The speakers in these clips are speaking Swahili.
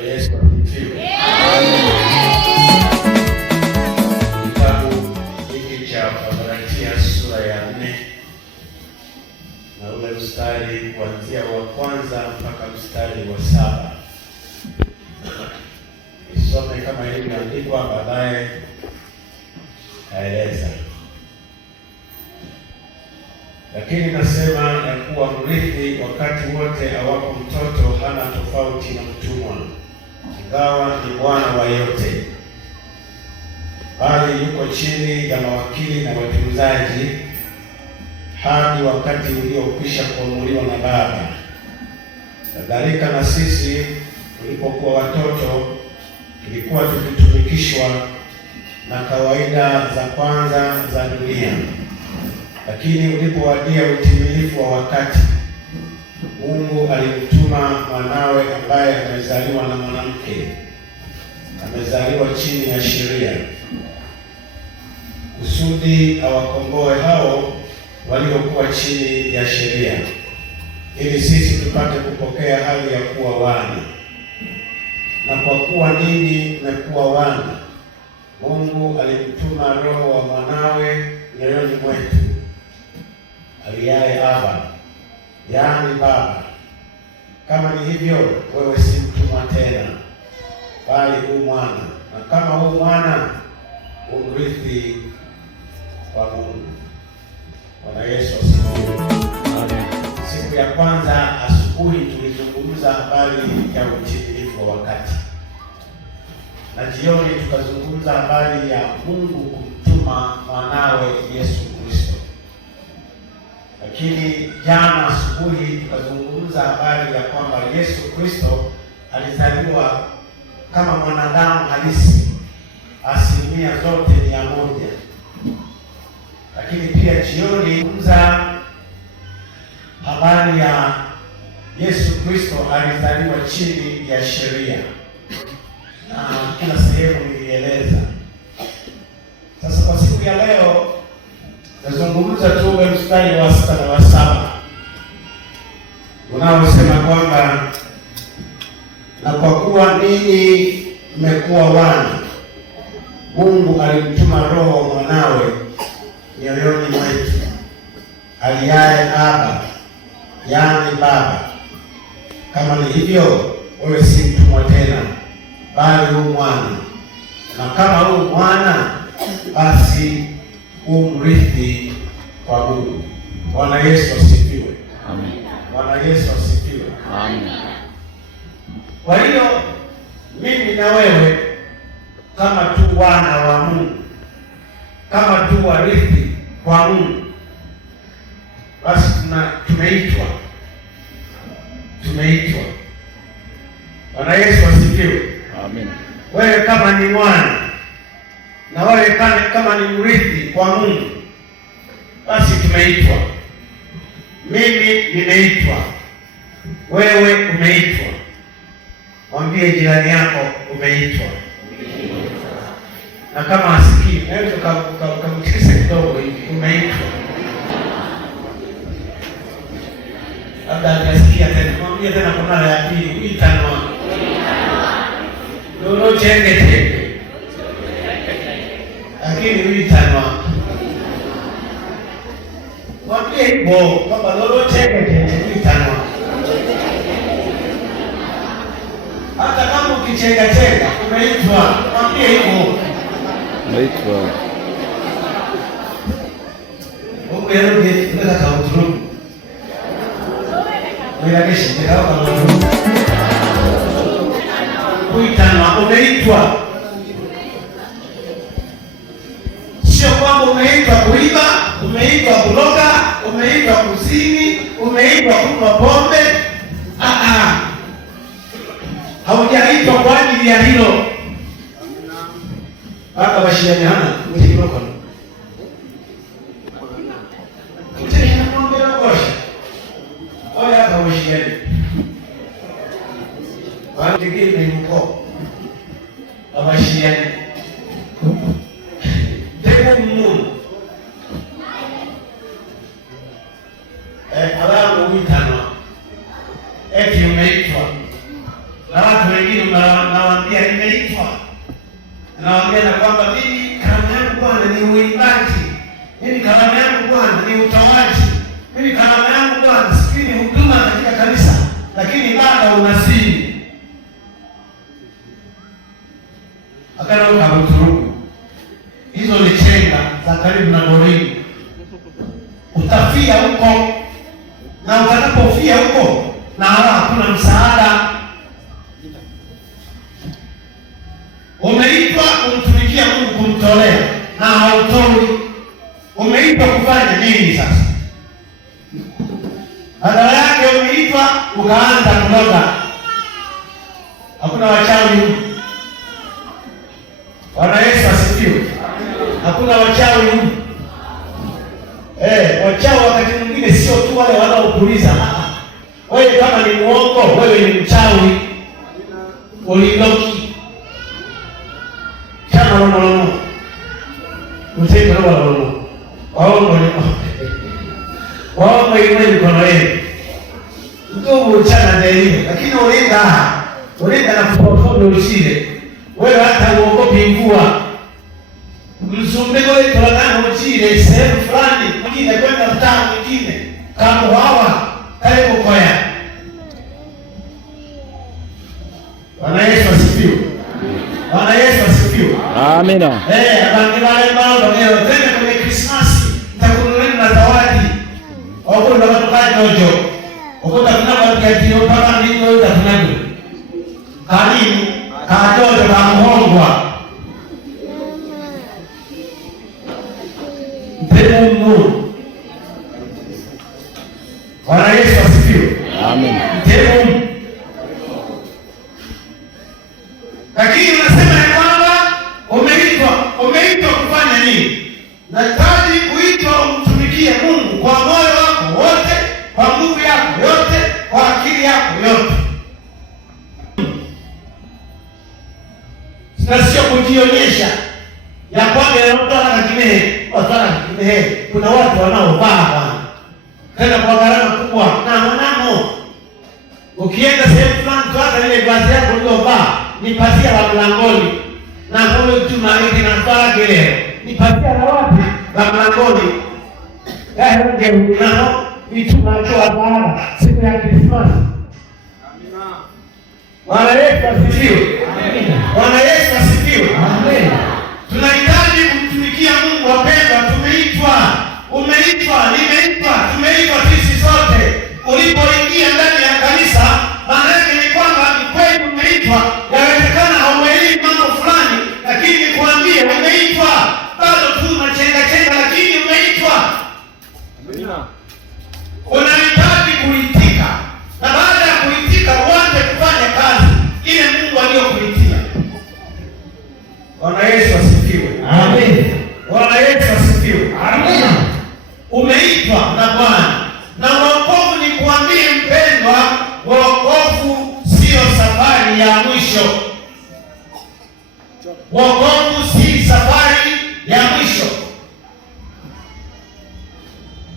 Yesu asifiwe. Kitabu hiki cha Wagalatia sura ya 4 na ule mstari kuanzia wa kwanza mpaka mstari wa 7. Nisome kama ilivyoandikwa, baadaye naeleza. Lakini nasema ya kuwa mrithi wakati wote awapo mtoto hana tofauti na mtumwa, ingawa ni bwana wa yote, bali yuko chini ya mawakili na watunzaji hadi wakati uliokwisha kuamuliwa na Baba. Kadhalika na sisi tulipokuwa watoto tulikuwa tukitumikishwa na kawaida za kwanza za dunia. Lakini ulipowadia utimilifu wa wakati, Mungu alimtuma mwanawe ambaye amezaliwa na mwanamke, amezaliwa chini ya sheria, kusudi awakomboe hao waliokuwa chini ya sheria, ili sisi tupate kupokea hali ya kuwa wana. Na kwa kuwa ninyi mmekuwa wana, Mungu alimtuma Roho wa mwanawe mioyoni mwetu, aliaye Aba, yaani Baba. Kama ni hivyo, wewe si mtumwa tena, bali u mwana, na kama u mwana, umrithi wa Mungu. Bwana Yesu asifiwe. Siku ya kwanza asubuhi tulizungumza habari ya utimilifu wa wakati, na jioni tukazungumza habari ya Mungu kumtuma mwanawe Yesu Kristo. Lakini jana asubuhi tukazungumza habari ya kwamba Yesu Kristo alizaliwa kama mwanadamu halisi, asilimia zote 100. Lakini pia jioni tukazungumza habari ya Yesu Kristo alizaliwa chini ya sheria, na kila sehemu nilieleza. Sasa kwa siku ya leo nazungumza tu ule mstari wa 6 na wa 7 unaosema kwamba, na kwa kuwa ninyi mmekuwa wana, Mungu alimtuma Roho wa mwanawe mioyoni mwetu, aliaye Aba, yaani Baba. Kama ni hivyo, wewe si mtumwa tena, bali u mwana, na kama u mwana, basi umrithi kwa Mungu. Bwana Yesu asifiwe. Amen. Bwana Yesu asifiwe. Amen. Kwa hiyo mimi na wewe kama tu wana wa Mungu, kama tu warithi kwa Mungu, basi tumeitwa. Bwana Yesu asifiwe. Amen. Wewe kama ni mwana na wewe kama ni mrithi kwa Mungu, basi tumeitwa. Mimi nimeitwa, wewe umeitwa. Mwambie jirani yako umeitwa. Na kama asikii, wewe ukamtikise kidogo hivi, umeitwa. Labda atasikia tena, mwambie tena kwa mara ya pili, uitanwa. Lolo chenge. Lakini uitanwa. Mwambie hivyo, kwamba lolo chenge uitanwa. Hata kama ukichenga umeitwa, mwambie hivyo. Umeitwa. Umerudi kwa kauturu. Unagesha ndio kama uitanwa, umeitwa. Sio kwamba umeitwa kuiba, umeitwa kuloga, umeitwa kuzini, umeitwa kunywa pombe. Haujaitwa kwa ajili ya hilo. Hata washiani hana mtikiroko. Kutena pombe na kosha. Oya hata washiani. Wandi kile ni mko. Washiani. Tena Mungu. Alamu uitanwa. Eti umeitwa. Na watu wengine karama yangu Bwana ni utoaji. Mimi karama yangu Bwana sikini huduma katika kanisa, lakini baba unasiri. Akana ukabuturuku. Hizo ni chenga za karibu na borini. Utafia huko, na utakapofia huko na hakuna msaada. Umeitwa kumtumikia Mungu, kumtolea na hautoi. Umeitwa kufanya nini sasa? Badala yake umeitwa ukaanza kuloga. Hakuna wachawi huko. Bwana Yesu asifiwe. Hakuna wachawi huko. Wachawi wakati mwingine sio tu wale wanaokuuliza. Wewe kama ni muongo, wewe ni mchawi. Uliloki. Kama rono. Mtendo rono. Waongo ni waongo ile mkono yenu. Mtu uchana ndio, lakini ulinda na kupotoa usile. Wewe hata uogopi mvua. Msumbego wetu wanao uchile sehemu fulani, mwingine kwenda mtaa mwingine. Kama hawa karibu koya. Bwana Yesu asifiwe. Bwana Yesu asifiwe. Amina. Abandi wale mambo leo tena kwenye Krismasi nitakununulia na zawadi. Wako ndo watokaji hojo. Ukuta kuna watu ya tio paka ndio ndio tunaje. Karimu, kajojo na muhongwa. Mungu. Bwana Yesu asifiwe. Amen. Mungu. Lakini unasema ya kwamba umeitwa kufanya nini? Nahitaji kuitwa umtumikie Mungu kwa moyo wako wote, kwa nguvu yako yote, kwa akili yako yote. Sio kujionyesha ya kwamba yanatoka kimehe. Kuna watu wanaovaa bwana tena kwa gharama kubwa na mwanamo. Ukienda sehemu fulani hata ile vazi yako uliyovaa nipatia wa mlangoni, na kule mtu maiki na fara kile nipatia na wapi wa mlangoni. Ndio nao vitu nachoa bwana siku ya Krismasi. Amina. Bwana Yesu asifiwe. Amina. Bwana Yesu asifiwe. Amina. Tunahitaji kumtumikia Mungu wapendwa. Nimeitwa, tumeitwa sisi sote. Ulipoingia ndani ya kanisa, maana yake ni kwamba ni kweli umeitwa. Yawezekana hauelewi mambo fulani, lakini kuambia umeitwa, bado tu unachenga, lakini umeitwa. Amina. Unahitaji kuitika. Na baada ya kuitika uanze kufanya kazi ile Mungu aliyokuitia. Bwana Yesu asifiwe. Amen. Bwana Yesu asifiwe. Amen. Umeitwa na Bwana. Na wokovu ni kuambie mpendwa, wokovu sio safari ya mwisho. Wokovu si safari ya mwisho,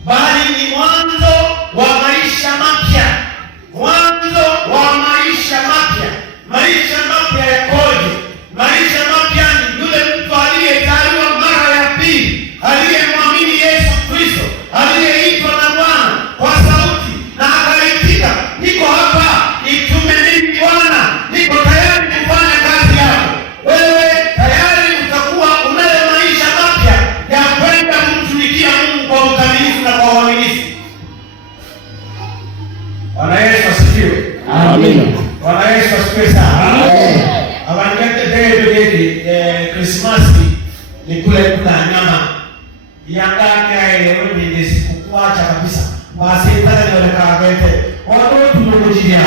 bali ni mwanzo wa maisha mapya. Mwanzo wa maisha mapya. Maisha mapya yakoje? Maisha mapya ni yule mtu aliyezaliwa mara ya pili, aliyemwamini Yesu Kristo, aliyeitwa na Bwana kwa sauti na akaitika, niko hapa, nitume mimi Bwana, niko tayari kufanya kazi yako. Wewe tayari utakuwa unayo maisha mapya ya kwenda kumtumikia Mungu kwa ukamilifu na kwa uaminifu. Bwana Yesu asifiwe. Amina. Bwana Yesu asifiwe sana. Amen. Abangate dede Krismasi ni kule kuna nyama. Yangaka ile ni sikuacha kabisa. Basi pale ndio kaagete. Watu tumekujilia.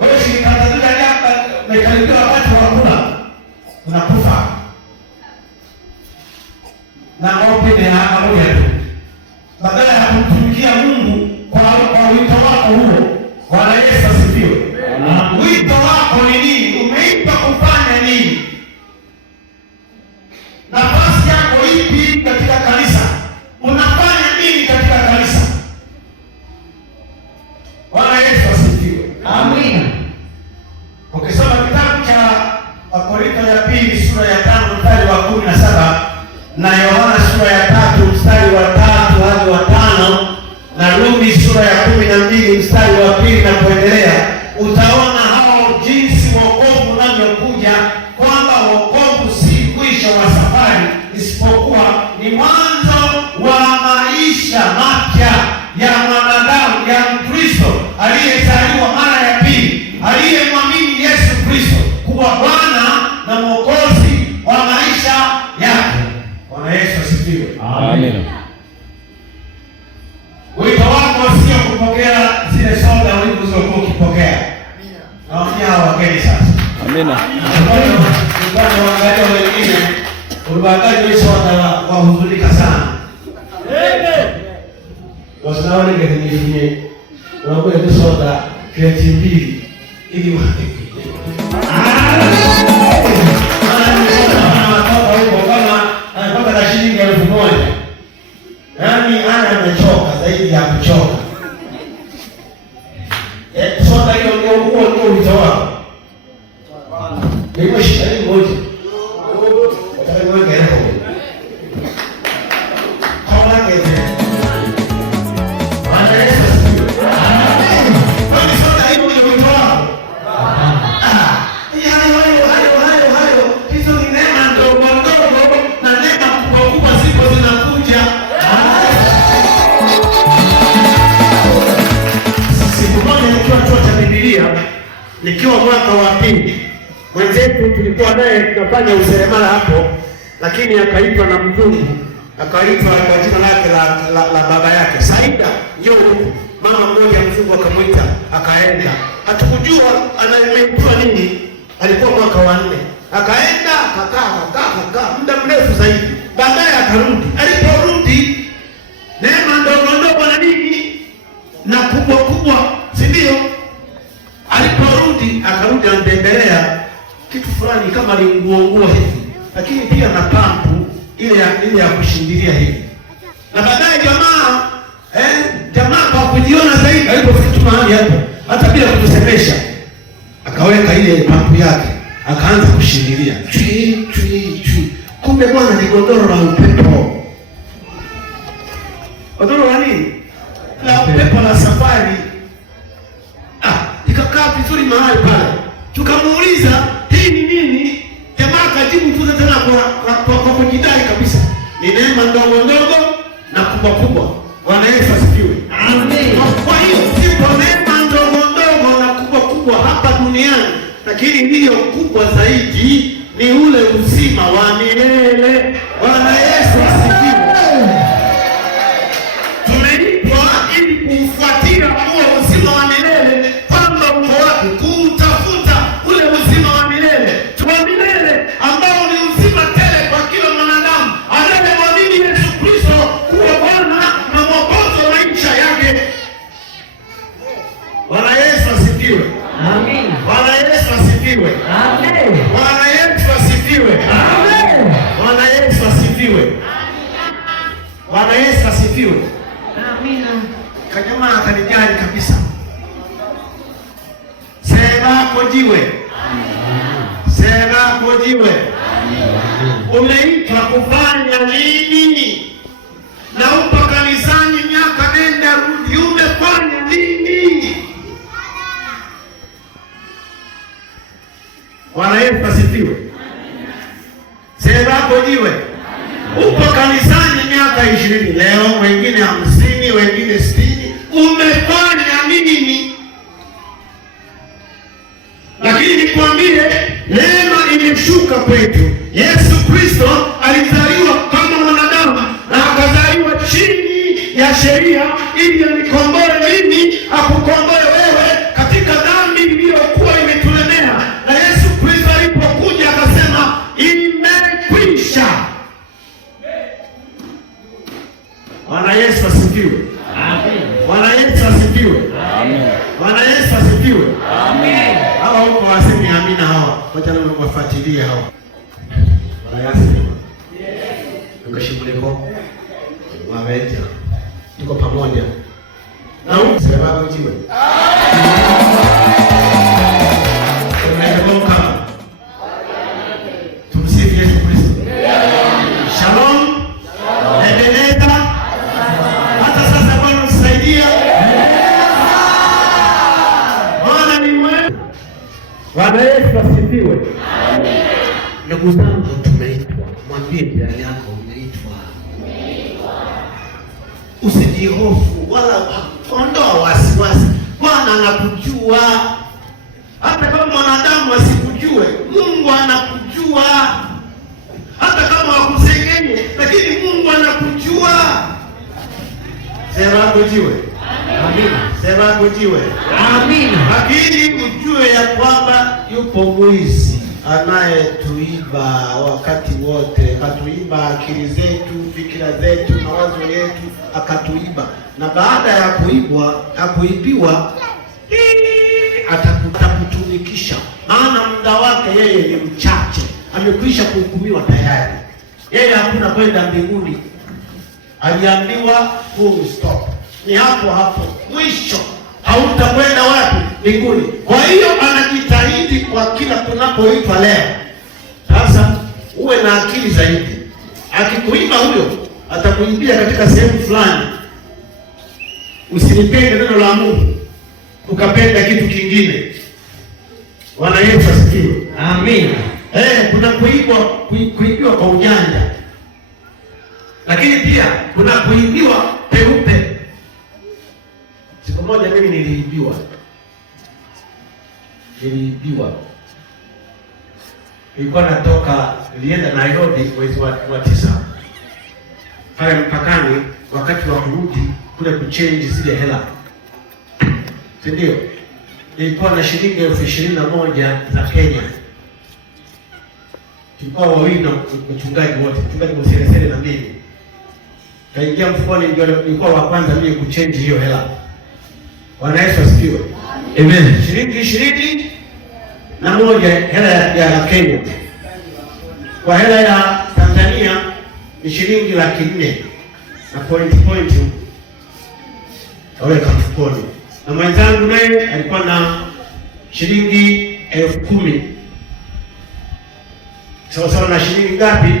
Wewe shikata bila jamba mekaribia wakati wa kula. Unakufa. Na ngopi ni hapa moja tu. Badala ya kumtumikia Mungu kwa wito wako huo. Bwana Yesu asifiwe. Wito wako ni nini? Umeitwa kufanya nini? Nafasi yako ipi katika kanisa? Unafanya nini katika kanisa? Bwana Yesu asifiwe. Amina. Ukisoma kitabu cha Wakorintho ya pili sura ya 5 mstari wa 17 na Yohana sura ya 3 mstari utaona hao jinsi wokovu unavyokuja, kwamba wokovu si mwisho wa safari, isipokuwa ni mwanzo wa maisha mapya ya mwanadamu, ya Mkristo aliyezaliwa mara ya pili, aliyemwamini Yesu Kristo kuwa Bwana na Mwokozi wa maisha yake. Bwana Yesu asifiwe. Amen. Wito wako sio kupokea zile soda ulizokuwa ukipokea. Naambia hao wageni sasa. Amina. Ndio waangalia wengine, ulibaadaye soda wahuzunika sana. Wasanawali ngenifinie. Unakuwa ni soda kreti mbili ili shilingi 1000. Yaani amechoka zaidi ya kuchoka. Soda hiyo ndio wito wako. Ndio shida hii moja. Wataka ngeke hapo. Kama ngeke. Maana Yesu. Kwa soda hiyo ndio wito wako. Hayo. Hizo ni neema ndogo na neema kubwa sipo zinakuja. Siku moja nikiwa chuo cha Biblia, nikiwa mwaka wa pili, mwenzetu tulikuwa naye tunafanya useremala hapo, lakini akaitwa na mzungu, akaitwa kwa jina lake la baba yake Saida. Njoo huku. Mama mmoja mzungu akamwita, akaenda. Hatukujua anayeitwa nini. Alikuwa mwaka wa 4. Akaenda akakaa muda mrefu zaidi. Baadaye akarudi. Aliporudi, neema ndogo na nini na kubwa, si ndio? Aliporudi akarudi anatembelea kitu fulani kama linguo hivi, lakini pia na pampu ile ya kushindilia hivi. Na baadaye jamaa kwa kujiona zaidi, alipofika mahali hapo, hata bila kutusemesha, akaweka ile pampu yake, akaanza kushindilia. Chui. Kumbe bwana ni godoro la upepo. Godoro la nini? La upepo la safari. Ikakaa vizuri mahali pale. Tukamuuliza, hii ni nini? Jamaa akajibu tu tena kwa kujidai kabisa. Ni neema ndogo na kubwa. Bwana Yesu asifiwe. Amen. Kwa hiyo sipo neema ndogo na kubwa hapa duniani, lakini iliyo kubwa zaidi ni ule uzima wa milele. Bwana Yesu asifiwe. Tumeitwa ili kufuatia huo uzima wa milele, kwamba uko wapi, kutafuta ule uzima wa milele ambao ni uzima tele kwa kila mwanadamu anayemwamini Yesu Kristo kuwa Bwana na Mwokozi wa maisha yake. Bwana Yesu asifiwe. Amen. Bwana Yesu asifiwe. Amen. Bwana Yesu asifiwe. Amen. Bwana Yesu asifiwe. Bwana Yesu asifiwe. Amina. Kajamaa akanijali kabisa. Sema jiwe. Umeitwa kufanya nini? Na upo kanisani miaka nenda rudi, umefanya nini? Bwana Yesu asifiwe. Sema jiwe. Upo kanisani miaka 20, leo wengine 50, wengine 60. Umefanya nini? Lakini nikwambie, neema imeshuka kwetu. Yesu Kristo alizaliwa kama mwanadamu na akazaliwa chini ya sheria ili anikomboe mimi, akukomboe wewe katika dhambi iliyokuwa imetulemea. Na Yesu Kristo alipokuja akasema imekwisha. Bwana Yesu asifiwe. Amen. Bwana Yesu asifiwe. Amen. Bwana Yesu asifiwe. Amen. Hawa huko wasemi amina hawa. Wacha leo wafuatilie hawa. Bwana Yesu asifiwe. Yes. Tukashimuliko. Waweja. Tuko pamoja. Na huko sema jiwe. Tumsifu Yesu Kristo. Shalom. Hata sasa Bwana msaidia. Bwana ni mwema. Bwana Yesu asifiwe. Amen. Ndugu zangu, tumeitwa. Mwambie jirani yako umeitwa. Usijihofu wala ondoa wasiwasi. Bwana anakujua. Hata kama mwanadamu asikujue, Mungu anakujua. Hata kama wakusengenye, lakini Mungu anakujua. Sema akujiwe. Amina. Sema akujiwe. Amina. Lakini ujue ya kwamba yupo mwizi anayetuiba wakati wote. Akatuiba akili zetu, fikira zetu, mawazo yetu, akatuiba. Na baada ya kuibiwa atakutumikisha. Maana muda wake yeye ni mchache. Amekwisha kuhukumiwa tayari. Yeye hakuna kwenda mbinguni. Aliambiwa full stop. Ni hapo hapo. Mwisho. Hautakwenda wapi? Mbinguni. Kwa hiyo anajitahidi kwa kila tunapoitwa leo. Sasa uwe na akili zaidi. Akikuiba huyo, atakuibia katika sehemu fulani. Usilipende neno la Mungu ukapenda kitu kingine. Bwana Yesu asifiwe. Amina. Kuna kuibiwa kwa ujanja. Lakini pia kuna kuibiwa peupe. Siku moja mimi niliibiwa. Nilienda Nairobi mwezi wa 9. Pale mpakani wakati wa kurudi kule kuchange zile hela. Si ndio? Nilikuwa na shilingi 21,000 za Kenya. Tulikuwa wawili na mchungaji wote. Mchungaji Msele na mimi. Kaingia mfukoni, ndio nilikuwa wa kwanza mimi kuchange hiyo hela. Bwana Yesu asifiwe. Amen. Shilingi 21 hela ya Kenya. Kwa hela ya Tanzania ni shilingi 400,000 na point kaweka mfukoni. Na mwenzangu naye alikuwa na shilingi 10,000. Sawa na shilingi ngapi?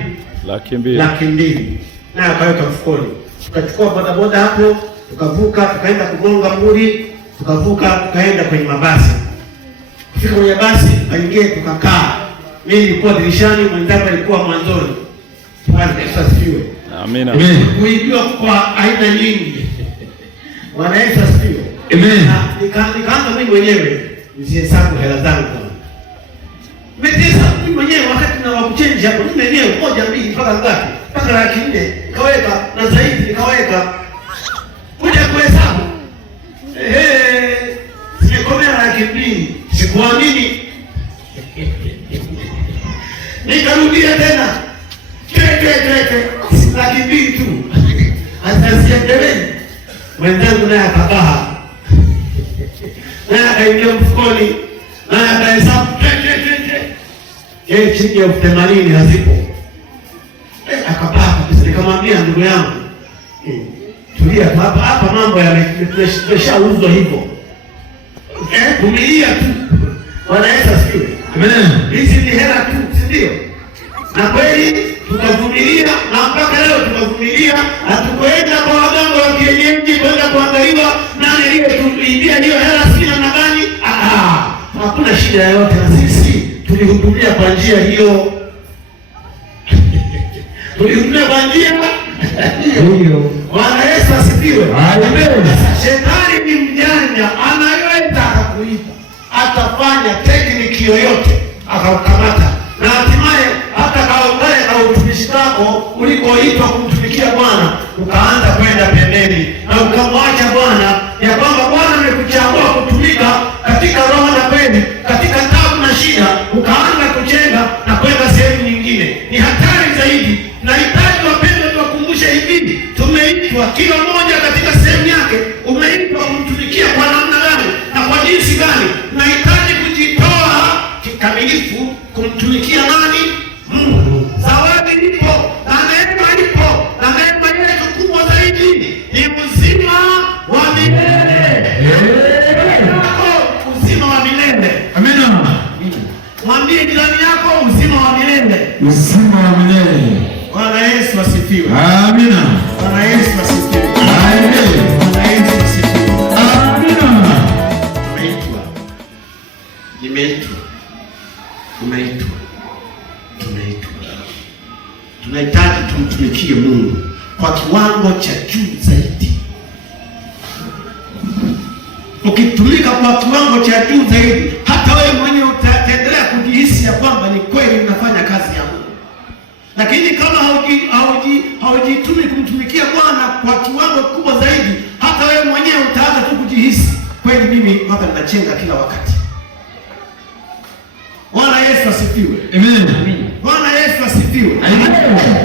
200,000. Na akaweka mfukoni. Tukachukua bodaboda hapo, tukavuka, tukaenda kugonga muri, tukaenda kwenye mabasi. Kufika kwenye basi, aingie tukakaa. Mimi nilikuwa dirishani, mwenzangu alikuwa mwanzoni. Bwana Yesu asifiwe. Amina. Kuibiwa kwa aina nyingi. Bwana Yesu asifiwe. Amen. Nikaanza mimi mwenyewe nisihesabu hela zangu. Mimi mwenyewe wakati na wakuchange hapo, mimi mwenyewe 1 2 mpaka ngapi? Mpaka 400 nikaweka na zaidi nikaweka. Kuja kuhesabu. Sikomea 200. Sikuamini. Nikarudia tena. Tete. 200 tu. Asasiendelee. Mwenzangu naye akabaha. Naye akaingia mfukoni. Naye akahesabu. Shilingi 80,000 hazipo. Akabaha kabisa. Nikamwambia ndugu yangu, tulia hapa mambo yameshauzwa hivyo. Kumilia tu. Bwana Yesu asifiwe. Amen. Hizi ni hela tu, si ndio? Na kweli tukavumilia na mpaka leo tukavumilia. Hatukwenda kwa waganga wa kienyeji kwenda kuangaliwa nani aliyetuibia hiyo hela sina na gani. Hakuna shida yoyote, na sisi tulihudumia kwa njia hiyo. Tulihudumia kwa njia hiyo. Bwana Yesu asifiwe. Amen. Shetani ni mjanja, anaweza kukuiba. Atafanya tekniki yoyote akaukamata. Na hatimaye hata kaongea na utumishi wako ulikoitwa kumtumikia Bwana, ukaanza kwenda pembeni na ukamwacha Bwana, ya kwamba Bwana amekuchagua kutumika katika roho na kweli, katika taabu na shida, ukaanza kuchenga na kwenda sehemu nyingine. Ni hatari zaidi. Nahitaji wapendwa tuwakumbushe hivi, tumeitwa kila mmoja katika sehemu yake. Umeitwa kumtumikia kwa namna gani na kwa jinsi gani? Nahitaji kujitoa kikamilifu kumtumikia nani? Mungu. Zawadi ipo na neema ipo, na neema yetu kubwa zaidi ni uzima wa milele. Uzima wa milele. Amina. Mwambie jirani yako uzima wa milele. Uzima wa milele. Bwana Yesu asifiwe. Amina. Bwana Yesu asifiwe. Amen. Bwana Yesu asifiwe. Amina. Tumeitwa. Tumeitwa. Tunahitaji tumtumikie Mungu kwa kiwango cha juu zaidi. Ukitumika kwa kiwango cha juu zaidi, hata wewe mwenyewe utaendelea kujihisi ya kwamba ni kweli unafanya kazi ya Mungu. Lakini kama haujitumi kumtumikia Bwana kwa kiwango kikubwa zaidi, hata wewe mwenyewe utaanza tu kujihisi kweli mimi hapa ninachenga kila wakati. Bwana Yesu asifiwe. Amen. Bwana Yesu asifiwe. Amen.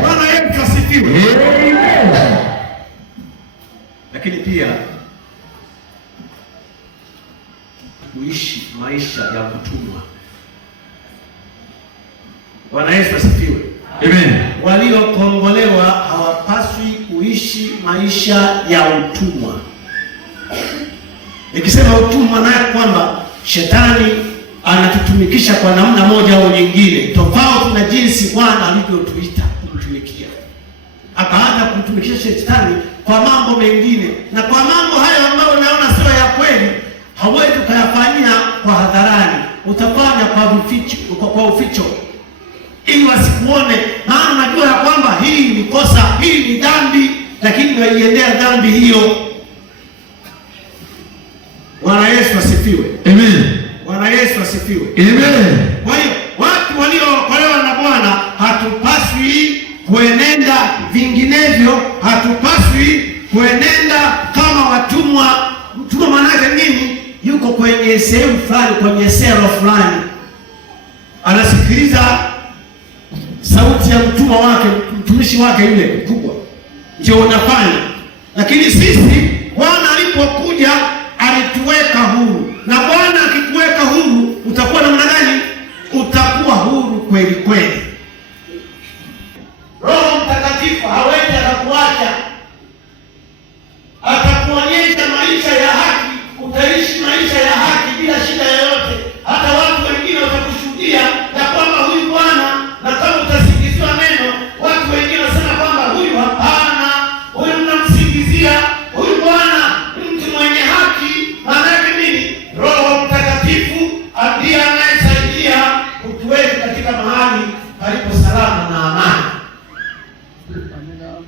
Bwana Yesu asifiwe. Amen. Lakini pia kuishi maisha ya utumwa. Bwana Yesu asifiwe. Amen. Waliokombolewa hawapaswi kuishi maisha ya utumwa. Nikisema utumwa, naye kwamba shetani anatutumikisha kwa namna moja au nyingine, tofauti na jinsi Bwana alivyotuita kumtumikia. Akaanza kumtumikisha shetani kwa mambo mengine, na kwa mambo hayo ambayo unaona sio ya kweli, hauwezi kuyafanyia kwa hadharani, utafanya kwa uficho ili wasikuone. Maana unajua ya kwamba hii ni kosa, hii ni dhambi, lakini waiendea dhambi hiyo. Bwana Yesu asifiwe. Amen. Bwana Yesu asifiwe. Amen. Kwa hiyo watu waliookolewa na Bwana hatupaswi kuenenda vinginevyo, hatupaswi kuenenda kama watumwa. Mtumwa maana yake nini? Yuko kwenye sehemu fulani, kwenye selo fulani, anasikiliza sauti ya mtumwa wake, mtumishi wake yule mkubwa, ndio unafanya. Lakini sisi Bwana alipokuja alituweka huru, na Bwana akikuweka huru utakuwa namna gani? Utakuwa huru kweli kweli. Roho Mtakatifu hawezi akakuacha, atakuonyesha maisha ya haki. Utaishi maisha ya haki bila shida yoyote. Hata watu wengine watakushuhudia ya kwamba huyu Bwana, na kama utasingiziwa neno, watu wengine wasema kwamba huyu hapana, huyu mnamsingizia, huyu Bwana mtu mwenye haki. Maana yake nini? Roho Mtakatifu ndiye anayesaidia kutuweka katika mahali palipo salama na amani.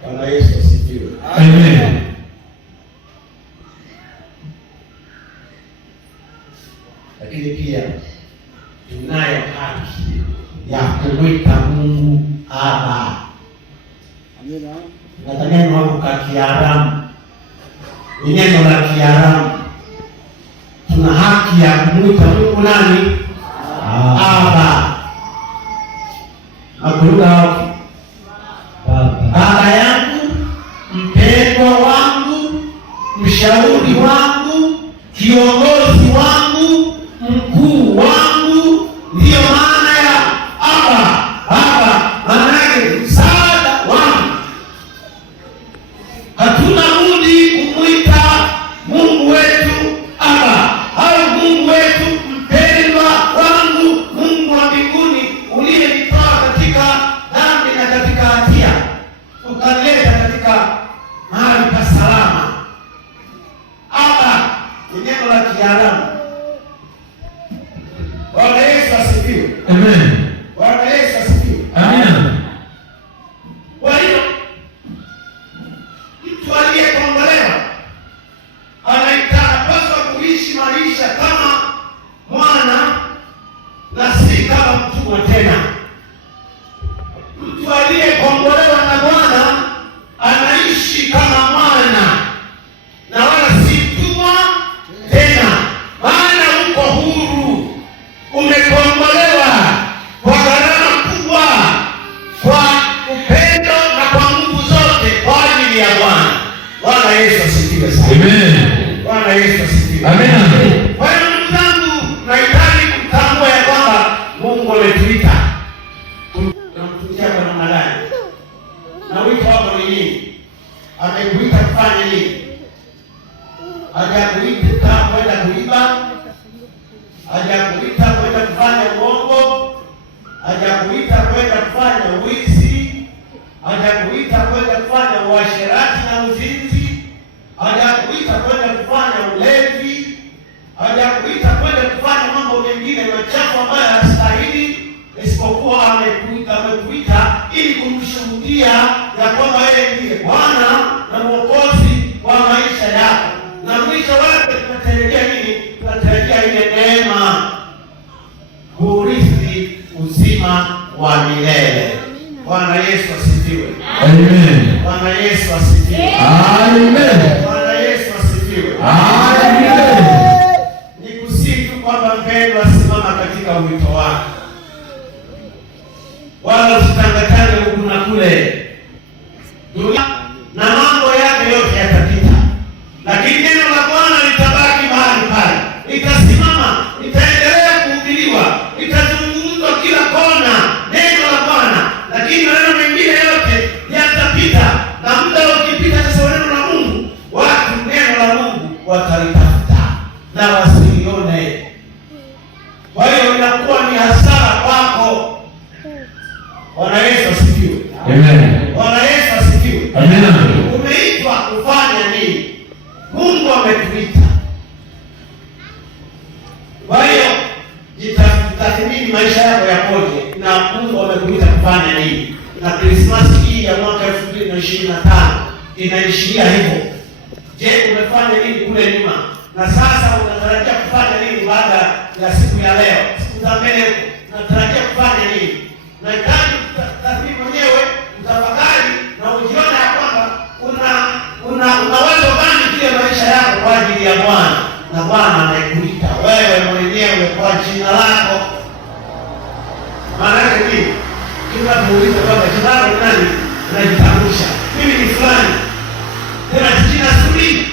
Bwana Yesu asifiwe. Amen. Lakini pia tunayo haki ya kumwita Mungu Aba. Na neno hapo kwa Kiaramu, ni neno la Kiaramu. Tuna haki ya kumwita Mungu nani? Aba. Nakurudia Baba yangu, mpendwa wangu, mshauri wangu, kiongozi wangu, mkuu wangu. Ndiyo maana ya Aba. Baba maana yake msaada wangu. Hatuna budi kumwita Mungu wetu Aba, au Mungu wetu mpendwa wangu, Mungu wa mbinguni uliyenitoa katika dhambi na katika hatia, ukaleta katika mahali pa salama. Aba ni neno la Kiaramu. Bwana Yesu asifiwe. Amen. Bwana Yesu asifiwe. Amen. Kwa hiyo mtu aliyekombolewa anapaswa kuishi maisha kama mwana na si kama mtumwa tena. Mtu aliyekombolewa na Bwana anaishi kama mwana na wala si mtumwa tena, maana uko huru, umekombolewa kwa gharama kubwa, kwa upendo na kwa nguvu zote kwa ajili ya Bwana. Bwana Yesu asifiwe sana. Amen. Bwana Yesu asifiwe. Amen. Kwa hiyo ndugu zangu, nahitaji kutambua ya kwamba Mungu ametuita kumshuhudia ya kwamba yeye ndiye Bwana na Mwokozi wa maisha yako, na mwisho wake tunatarajia nini? Tunatarajia ile neema, kurithi uzima wa milele. Bwana Yesu asifiwe. Amen. Bwana Yesu asifiwe. Amen. Bwana Yesu asifiwe. Amen. Nikusihi tu kwamba mpendwa, simama katika wito wako, wala usitangatane huku na kule. Dunia na mambo yake yote yatapita, lakini neno la Bwana litabaki mahali pale, litasimama, litaendelea kuhubiriwa, litazungumzwa kila kona, neno la Bwana. Lakini maneno mengine yote yatapita, na muda ukipita sasa, neno la Mungu, watu neno la Mungu watalitafuta na wasilione. Kwa hiyo inakuwa ni hasara kwako. Bwana Yesu asifiwe. Amen. Bwana Yesu asifiwe. Amen. Umeitwa kufanya nini? Mungu ametuita. Kwa hiyo jitathmini maisha yako yakoje, na Mungu amekuita kufanya nini? Na Krismasi hii ya mwaka 2025 inaishiria hivyo. Je, umefanya nini kule nyuma? Na sasa unatarajia kufanya nini baada ya siku ya leo? Siku za mbele unatarajia kufanya nini? Nahitaji tathmini mwenyewe, utafakari na ujiona ya kwamba una wazo gani kile maisha yako kwa ajili ya Bwana, na Bwana amekuita wewe mwenyewe kwa jina lako. Maana yake nini? Kila muulize kwamba jina lako ni nani, unajitambulisha, mimi ni fulani, tena jina zuri.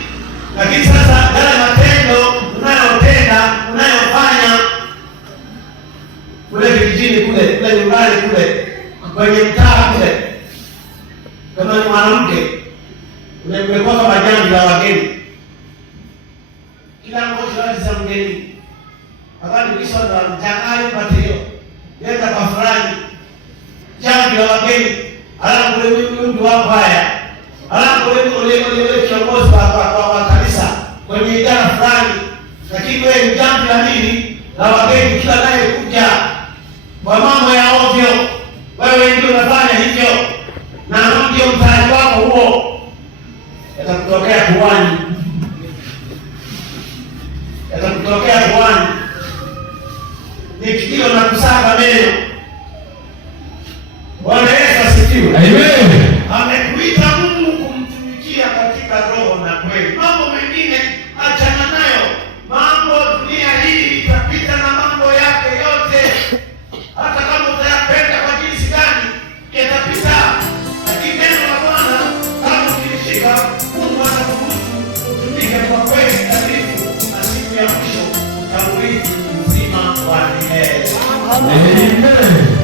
Lakini sasa yale matendo unayotenda, unayofanya kule vijijini, kule nyumbani, kule kwenye mtaa kule, kama ni mwanamke umekuwa kama jambo la wageni, kila mmoja za mgeni akani kisha na mtakayo patio nenda kwa fulani, jambo la wageni, alafu ule mtu wako haya, alafu ule kiongozi wa kanisa kwenye idara fulani. Lakini wewe ni jambo la nini? La wageni, kila naye kuja kwa mambo ya ovyo, wewe ndio unafanya hivyo, na ndio mtaji wako huo. Yatakutokea puani, yatakutokea puani, ni kilio na kusaga meno. Bwana Yesu asifiwe. Amen. Amekuita Mungu kumtumikia katika roho na kweli. Mambo mengine achana nayo. Mambo dunia hii itapita na mambo yake yote, hata kama utayapenda kwa jinsi gani yatapita. Lakini neno la Bwana kama ukilishika, Mungu anakuruhusu utumike kwa kweli kabisa, na siku ya mwisho utaurithi uzima wa milele. Amen.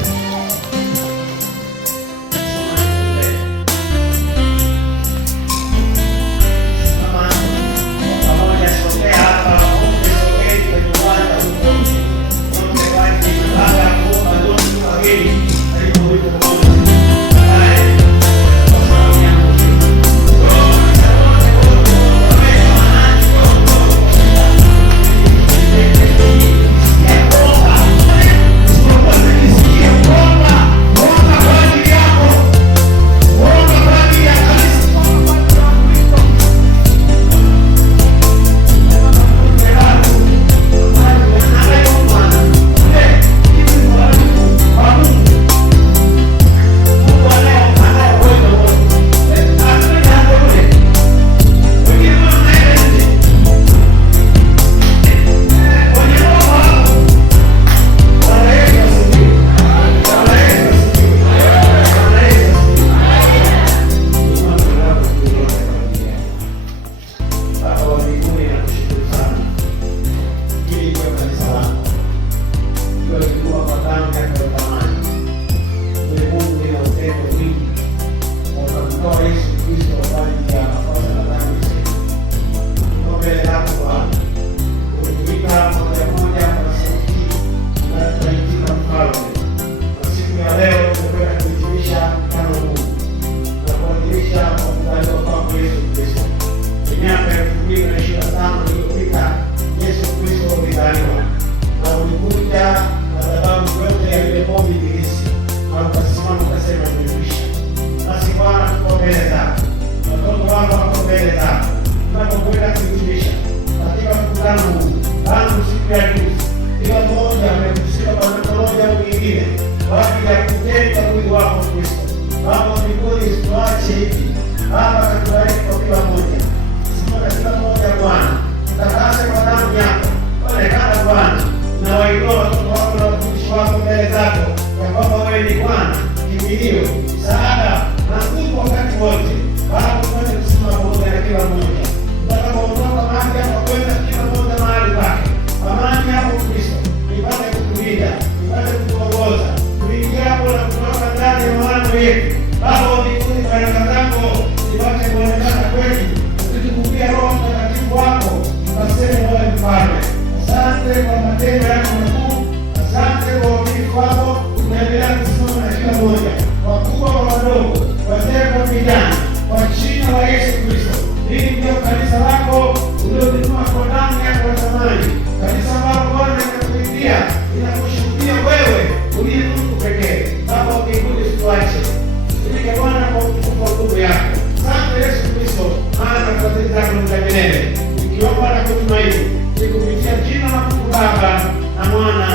kwa ajili ya kutenda mwili wako Kristo. Baba wa mbinguni, usituache hivi. Baba, katubariki kwa kila mmoja, simama kila mmoja Bwana, utakase kwa damu yako. Onekana Bwana, na wainua watoto wako na watumishi wako mbele zako, ya kwamba wewe ni Bwana kimbilio, msaada na nguvu wakati wote. Baba, tuweze kusimama pamoja na kila mmoja utakapoondoka mahali hapa kwenda kila mmoja mahali pake. Amani yako Kristo ipate kutulinda, ipate kutuongoza tuingiapo na kutoka ndani ya malango yetu. Baba wa mbinguni, baraka zako zipate kuonekana kwetu, ukitukumbia Roho Mtakatifu wako ukaseme wewe Mfalme. Asante kwa matendo yako makuu, asante kwa uaminifu wako. Unaendelea kusimama na kila mmoja, wakubwa kwa wadogo, wazee kwa vijana, kwa jina la Yesu Kristo. Hili ndio kanisa lako ulilonunua kwa damu yako ya thamani, kanisa ambalo Bwana linakuimbia, linakushuhudia wewe uliye Mungu pekee. Baba wa mbinguni, usituache, tumike Bwana kwa utukufu wa nguvu yako. Asante Yesu Kristo, maana fadhili zako ni za milele. Nikiomba na kutumaini, nikupitia jina la Mungu Baba na Mwana